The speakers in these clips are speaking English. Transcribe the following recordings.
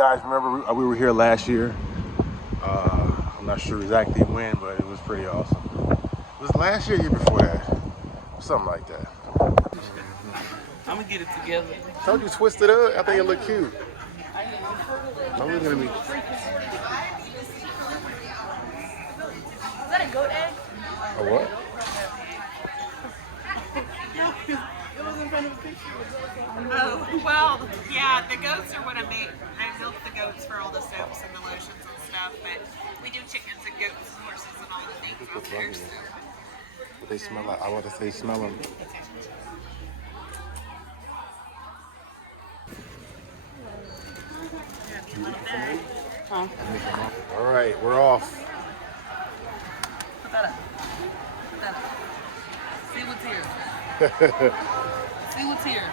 guys remember we were here last year. I'm not sure exactly when, but it was pretty awesome. It was last year, year before that, something like that. I'm gonna get it together. Told you twist it up. I think it look cute. I'm really gonna be. Is that a goat egg? A what? It was in front of a picture. Oh, well, yeah, the goats are what I make. I milk the goats for all the soaps and the lotions and stuff, but we do chickens and goats and horses and all the things out there, so. What they smell like? I want to say smell them. Huh? All right, we're off. Put that up. Put that up. See what's here. See what's here.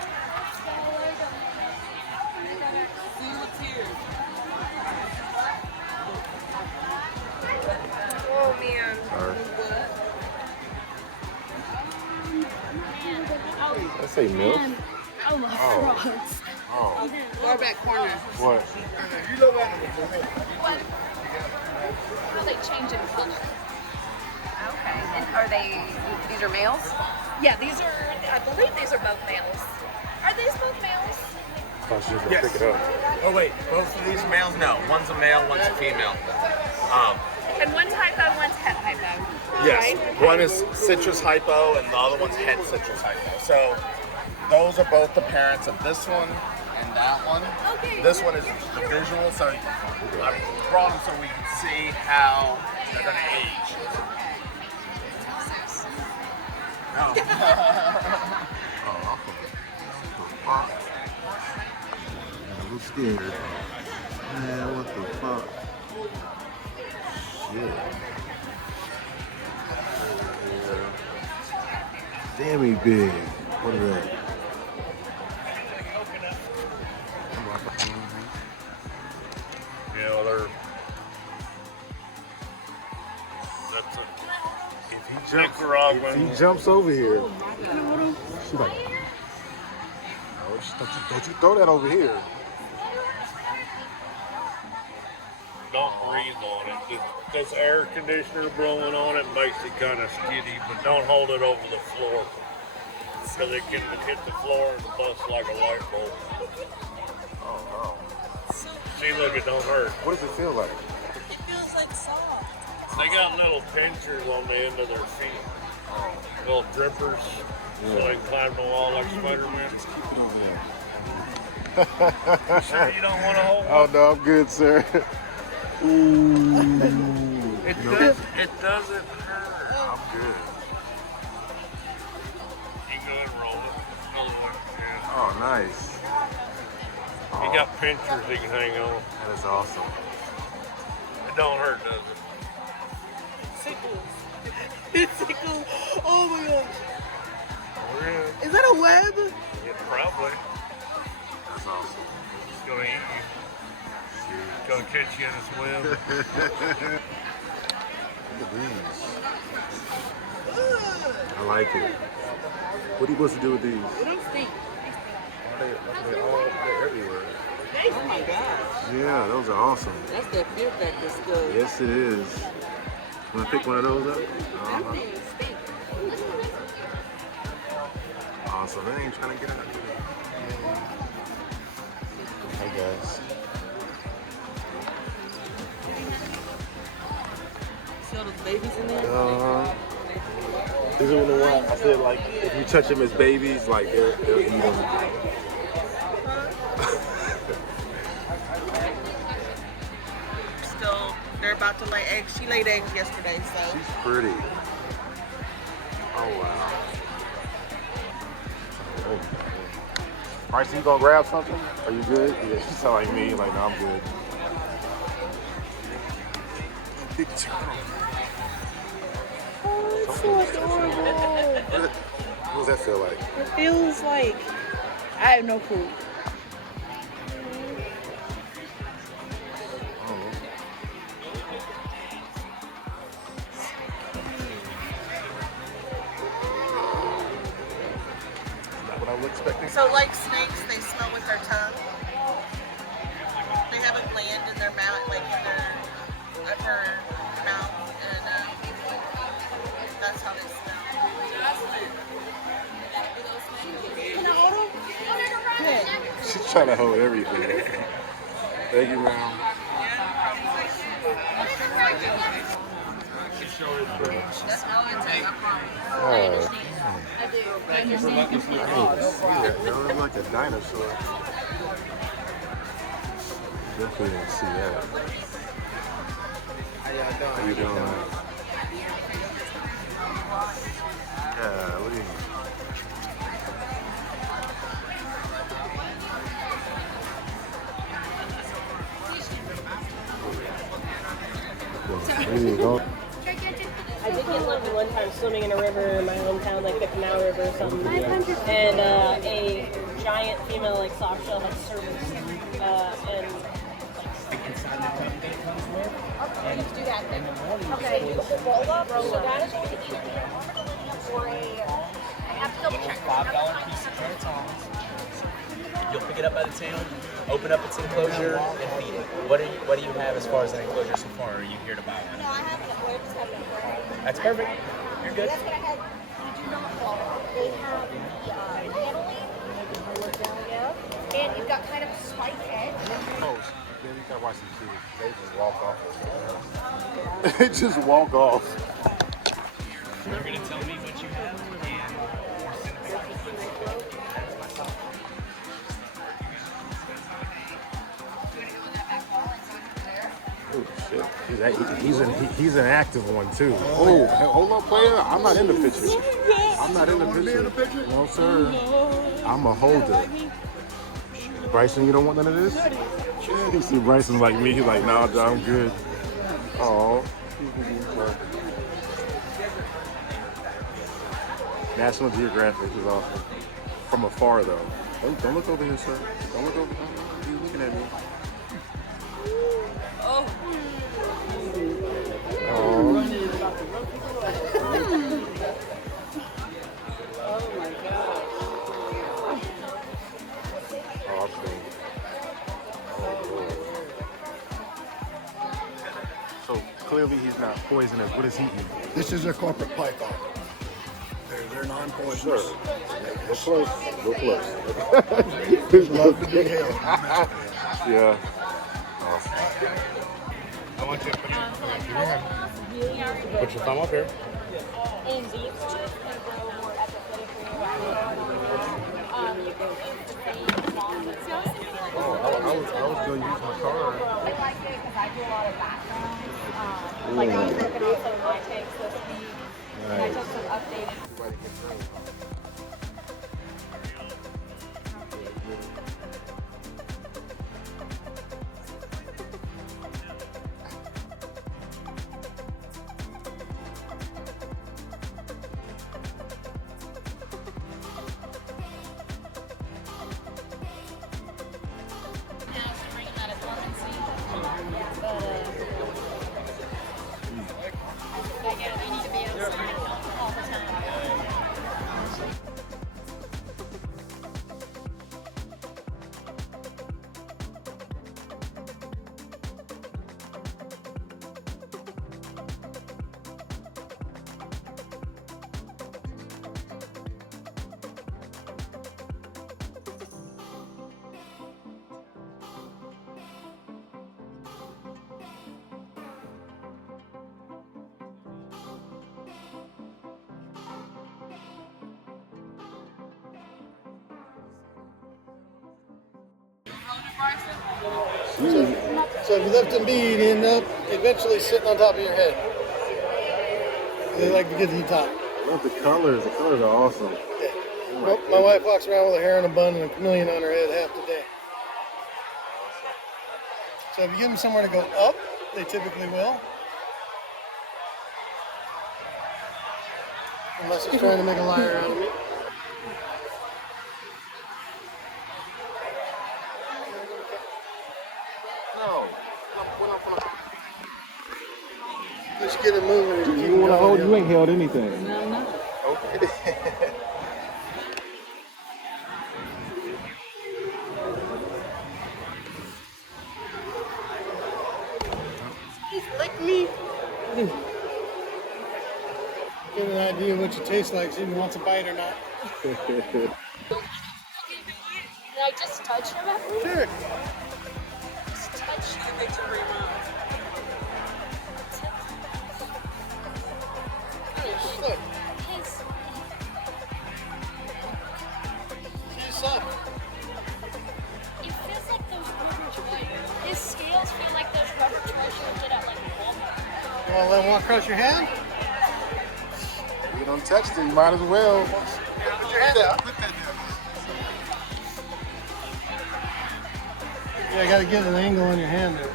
See what's here. Oh man. I say milk. Oh my frogs. Oh. Lower back corner. What? How they change in color. Okay. And are these are males? Yeah, these are, I believe these are both males. Are these both males? I thought she was gonna pick it up. Oh wait, both of these males? No, one's a male, one's a female. And one's hypo, one's het hypo. Yes, Right? one is citrus hypo and the other one's het citrus hypo. So those are both the parents of this one and that one. Okay. This one is the visual, so I brought them so we can see how they're gonna age. No. I'm scared. Man, what the fuck? Shit. Damn, he big. What is that? Yeah, well, they're. That's a. If he Nicaraguan. jumps over here, she's like, "No, don't you throw that over here." Don't breathe on it. This air conditioner blowing on it makes it kind of skiddy, but don't hold it over the floor. Because it can hit the floor and bust like a light bulb. Oh no. See, look, it don't hurt. What does it feel like? It feels like soft. They got little pinchers on the end of their feet. Little drippers. So they can climb the wall like Spider-Man. Just keep it over there. You sure you don't want to hold Oh one? no, I'm good, sir. Ooh. It doesn't hurt. I'm good. You go and roll it. Another one. Yeah. Oh, nice. He got pinchers he can hang on. That is awesome. It don't hurt, does it? Sickles. It's sickle. Oh my gosh. Oh, yeah. Is that a web? Yeah, probably. That's awesome. It's gonna eat you. It's gonna catch you in its web. Look at these. I like it. What are you supposed to do with these? They don't stink. They're everywhere. Oh my gosh. Yeah, those are awesome. That's that fear factor stuff. Yes, it is. Want to pick one of those up? Them things stink. Awesome. They ain't trying to get out. Hey guys. See all those babies in there? These are the ones I said, like, if you touch them as babies, like, they'll eat them. Still, they're about to lay eggs. She laid eggs yesterday, so. She's pretty. Oh, wow. Oh. Bryce, you gonna grab something? Are you good? Yeah, she sound like me, like, no, I'm good. Big turtle. Oh, it's so adorable. What does that feel like? It feels like, I have no clue. What I was expecting. So like snakes, they smell with their tongue. They have a She's trying to hold everything. Thank you, ma'am. Oh, Thank you for letting us know. that looks like a dinosaur. Definitely didn't see that. How you doing, man? Yeah, look at you. There you go. I did get lucky one time swimming in a river in my hometown, like the Canal River or something. And a giant female like soft shell had servants. And Let's do that then. Okay, do the whole roll up. So that is going to either be a normal lamb or I have to double check. $5 piece of carrot tongs. You'll pick it up by the tail, open up its enclosure, and feed it. What do you have as far as an enclosure so far? Or are you here to buy one? No, I have it. I just have it. That's perfect. You're good. That's what I had. You do not fall. They have the paneling. Yeah. And you've got kind of a spike edge. Oh, then you gotta watch the kids. They just walk off. They just walk off. You're gonna tell me what you have, Oh shit! He's an active one too. Oh, hey, hold up, player. I'm not in the picture. I'm not in the picture. No, sir. I'm a holder. Bryson, you don't want none of this? You see Bryson like me. He's like, nah, I'm good. Oh. National Geographic is awesome. From afar, though. Don't look over here, sir. Don't look over. You're looking at me. Oh. So clearly he's not poisonous. What is he eating? This is a corporate python. They're non-poisonous. Sure. Go close. Go close. Love to be held. Yeah. I want you to put your thumb up here. in these chips can grow more epithetically. You can use the same long I was going to use my car. I like it because I do a lot of backgrounds. like I'm working on some of my takes this week. And I took some updated. So if you lift and bead, you end up eventually sitting on top of your head. They like to get to the top. I love the colors. The colors are awesome. Yeah. My wife walks around with a hair in a bun and a chameleon on her head half the day. So if you give them somewhere to go up, they typically will. Unless he's trying to make a liar out of me. Let's get it moving. You want to hold? You ain't held anything. No. Okay. He's like me. Get an idea of what you taste like, see if he wants a bite or not. I just just touch him at least? Sure. Just touch him. They can bring him up. Look, His, she's soft. it feels like those rubber treasures. His scales feel like those rubber treasures you get at like Walmart. You want to let him walk across your hand? You don't text it, you might as well. Put your hand out. Put that down. Yeah, I got to get an angle on your hand there.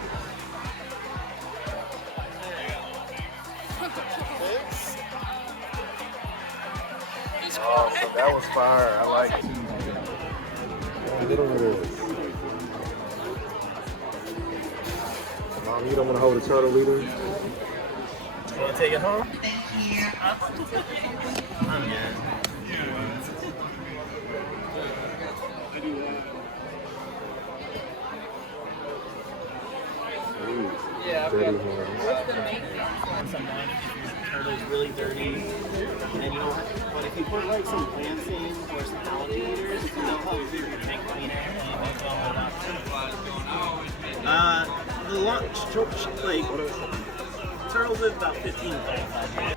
Oh, so that was fire. I like it. Get over there. Mom, you don't want to hold a turtle leader? You want to take it home? I'm good. Yeah, I've got Dirty hand. some money if your turtle's really dirty. And you don't have, but if you put like some plant seeds or some alligators, they'll help you make cleaner. The launch, like, turtles live about 15 days.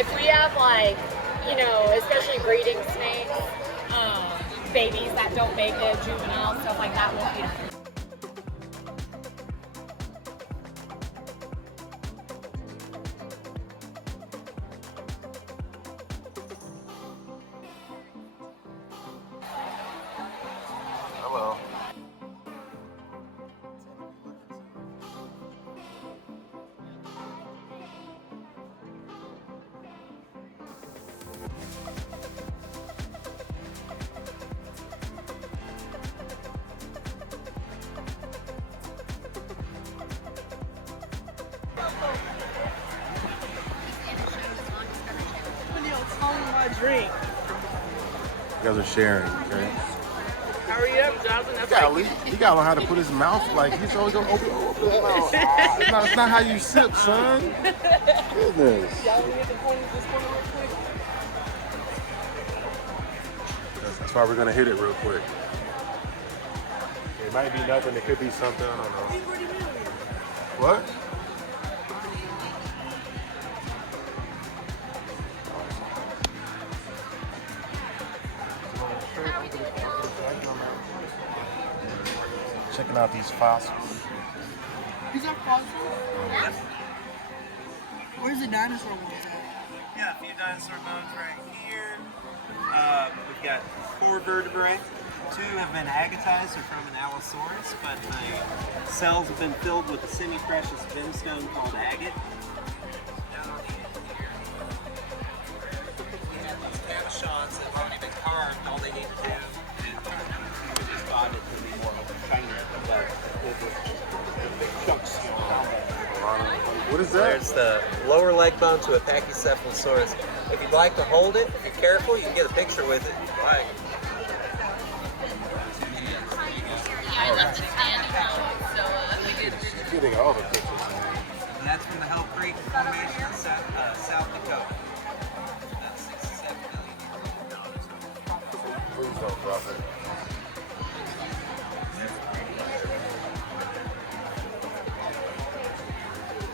If we have like, you know, especially breeding snakes, babies that don't make it, juveniles, stuff like that won't be. Hello. Drink. You guys are sharing, okay? How are you, Jonathan? He gotta learn how to put his mouth like he's always gonna open his mouth. It's not how you sip, son. Goodness. That's why we're gonna hit it real quick. It might be nothing. It could be something. I don't know. What? Checking out these fossils. These are fossils? Where's the dinosaur ones at? Yeah, a few dinosaur bones right here. We've got 4 vertebrae. 2 have been agatized, or from an Allosaurus, but the cells have been filled with a semi-precious venstone called agate. Down on the end here, we have these cabochons that have already been carved. All they need to do is just bond it to be more shiny, but the big chunks, you know, around that. What is that? There's the lower leg bone to a Pachycephalosaurus. If you'd like to hold it, if you're careful, you can get a picture with it. Right. I left it standing so Getting all the pictures. And that's from the Hell Creek Formation in South Dakota. That's 6 to 7 million years old. Please don't drop it.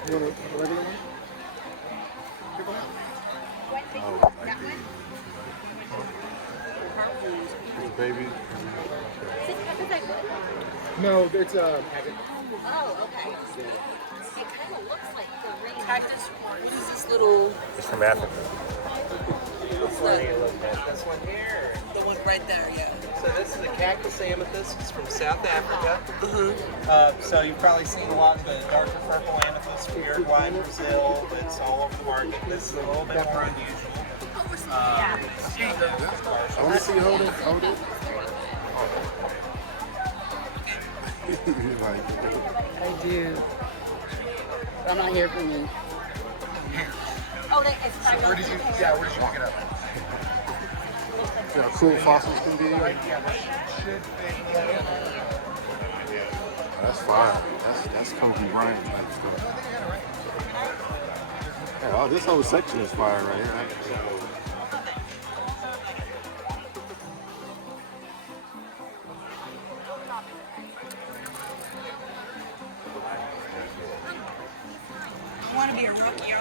You want a regular one? Pick one out. This baby. No, it's Oh, okay. It kind of looks like the ring. Cactus. What is this little? It's from Africa. This one here. The one right there, yeah. So this is a cactus amethyst. It's from South Africa. So you've probably seen a lot of the darker purple amethyst from Uruguay and Brazil. It's all over the market. This is a little bit more unusual. I want to see you hold it. Hold it. I do. But I'm not here for me. Oh, it's Where did you pick it up? See how cool fossils can be? That's fire. That's Kobe Bryant type stuff. Yeah, oh, this whole section is fire right here. Want to be a rookie?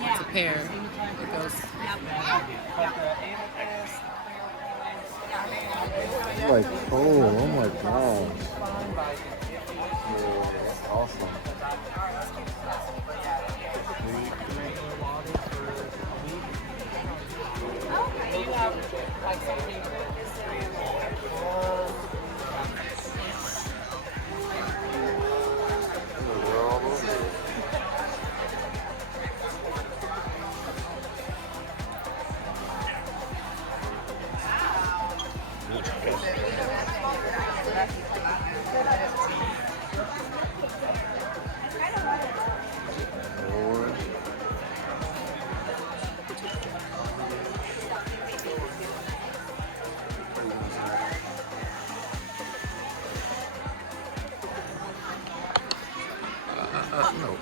It's a pair. It goes. Like, oh my god. Yeah, that's awesome. Do you have like something? No. You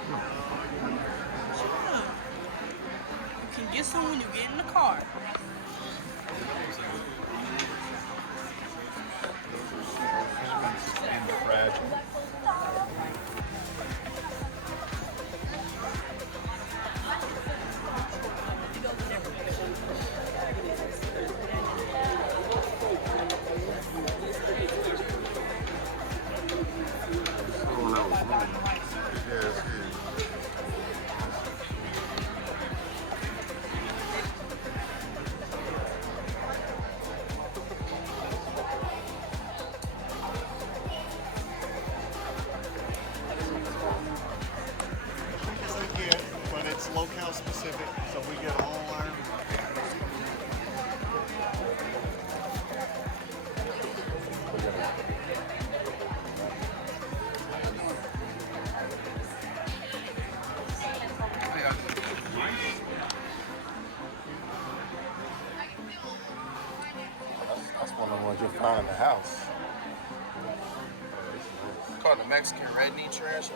can get some when you get in the car. And fragile. But it's locale specific, so we get all our. That's one of the ones you'll find in the house. It's called the Mexican red knee trash.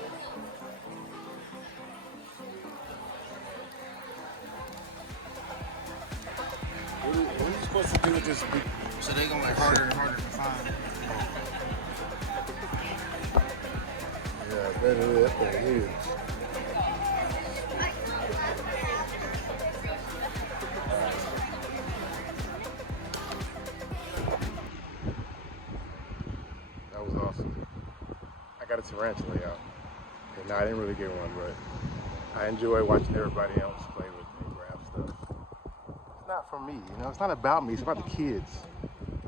What are you supposed to do with this? So they're gonna like harder and harder to find. Yeah, I bet it is. That's what it is. That was awesome. I got a tarantula out. And no, I didn't really get one, but I enjoy watching everybody else play with and grab stuff. It's not for me, you know, it's not about me, it's about the kids.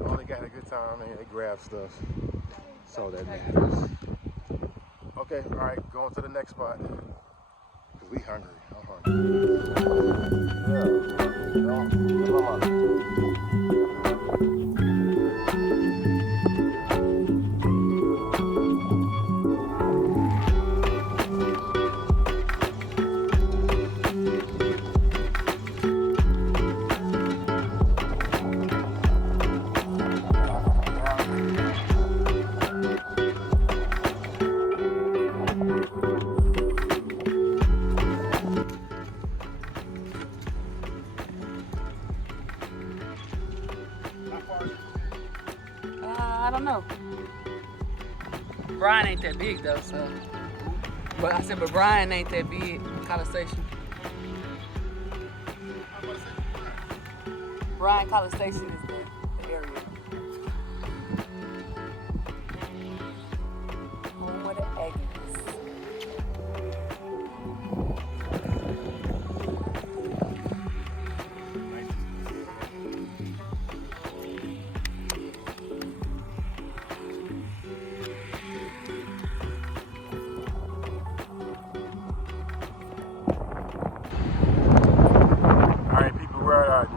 Oh, they got a good time and they grab stuff. So that matters. Okay, all right, going to the next spot. Cause we hungry, I'm hungry. I don't know. Brian ain't that big though, so. But I said, but Brian ain't that big. College Station. Brian College Station is the area. Home of the Aggies.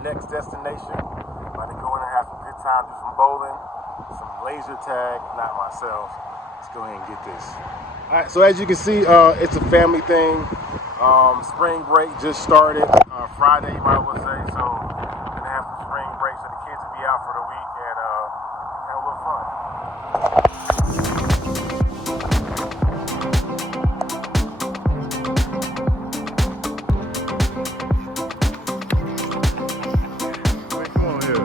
Next destination. About to go in there, have some good time, do some bowling, some laser tag, not myself. Let's go ahead and get this. All right, so as you can see, it's a family thing. Spring break just started Friday, you might well say. So out for the week and have a little fun. Wait, come on here.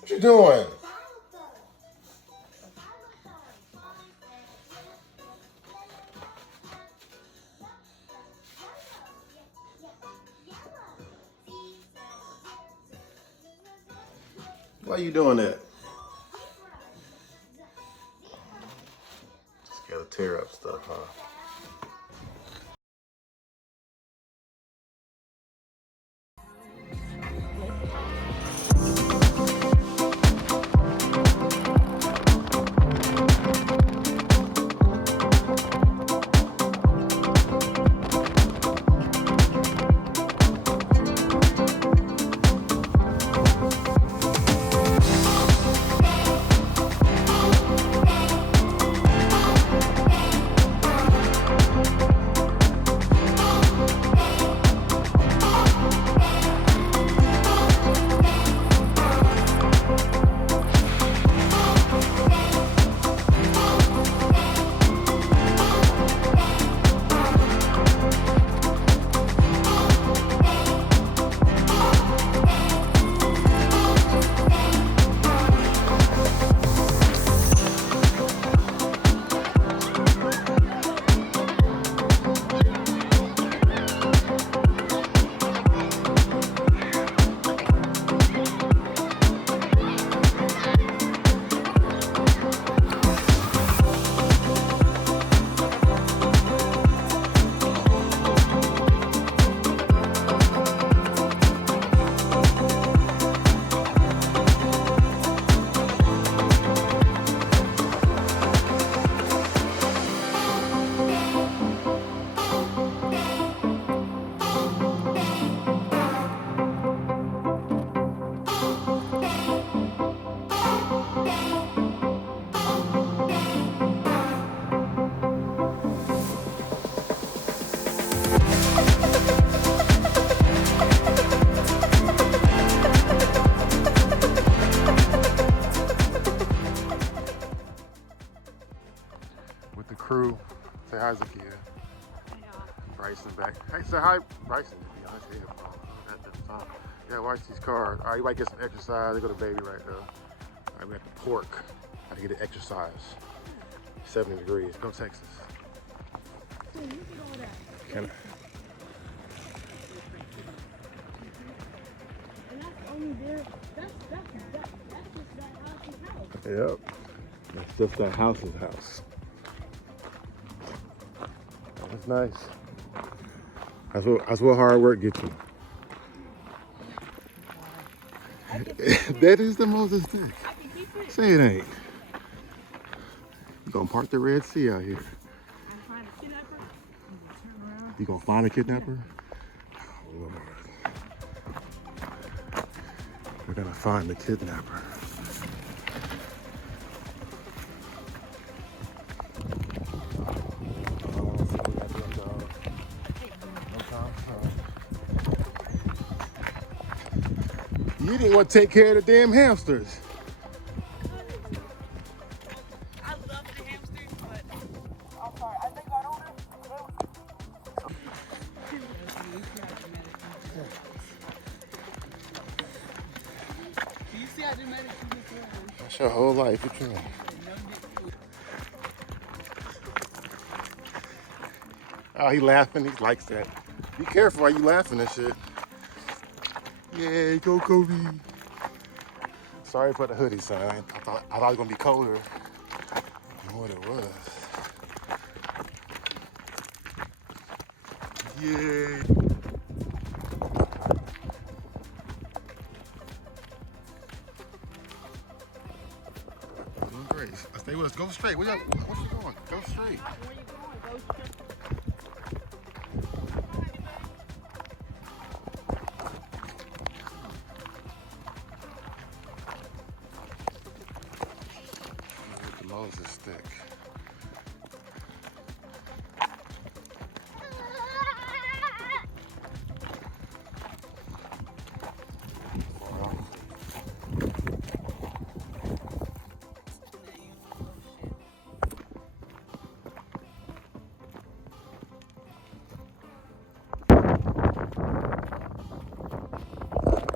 What you doing? Why are you doing that? Just gotta tear up stuff, huh? With the crew, say hi, Zakia. Bryson back. Hey, say hi, Bryson. Yeah, watch these cars. All right, you might get some exercise. They go to baby right now. All right, we got the pork. I to get the exercise. 70 degrees. Go Texas. Can I? Yep. That's just that house's house. That's nice. That's what hard work gets you. That is the most aesthetic. Say it ain't. You gonna park the Red Sea out here. You gonna find a kidnapper? Oh, Lord. We're gonna find the kidnapper. You didn't want to take care of the damn hamsters. I love the hamsters, but I'm sorry, I think I don't You see how dramatic you just were? That's your whole life. What you mean? Oh, he laughing. He likes that. Be careful while you laughing and shit. Yeah, go Kobe. Sorry for the hoodie, son. I thought it was gonna be colder than what it was. Yay. Doing great. Stay with us. Go straight. Where you going? Go straight. Where you going? Go straight. With the Moses stick.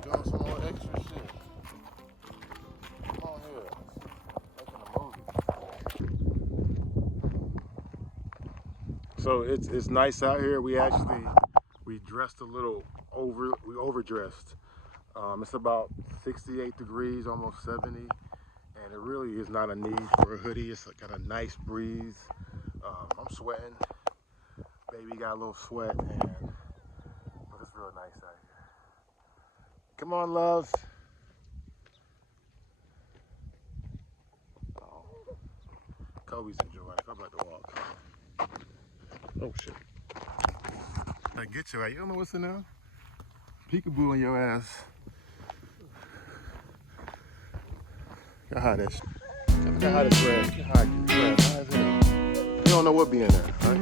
Doing some more extra shit. Come on here. Making a movie. So it's nice out here. We dressed a little we overdressed. It's about 68 degrees, almost 70, and it really is not a need for a hoodie. It's got a nice breeze. I'm sweating. Baby got a little sweat, but it's real nice out here. Come on, love. Oh, Kobe's enjoying it. I'm about to walk. Oh shit. I get you right. You don't know what's in there? Peekaboo in your ass. You can hide that shit. You can hide the grass. You can hide the grass. Hide as hell. You don't know what be in there, right?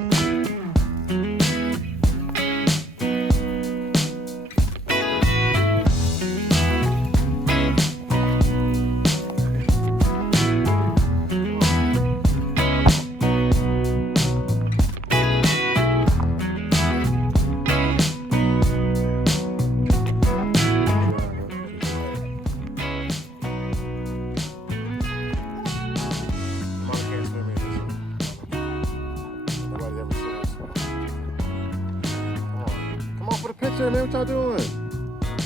Man, what y'all doing?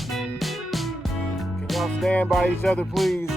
Can y'all stand by each other, please?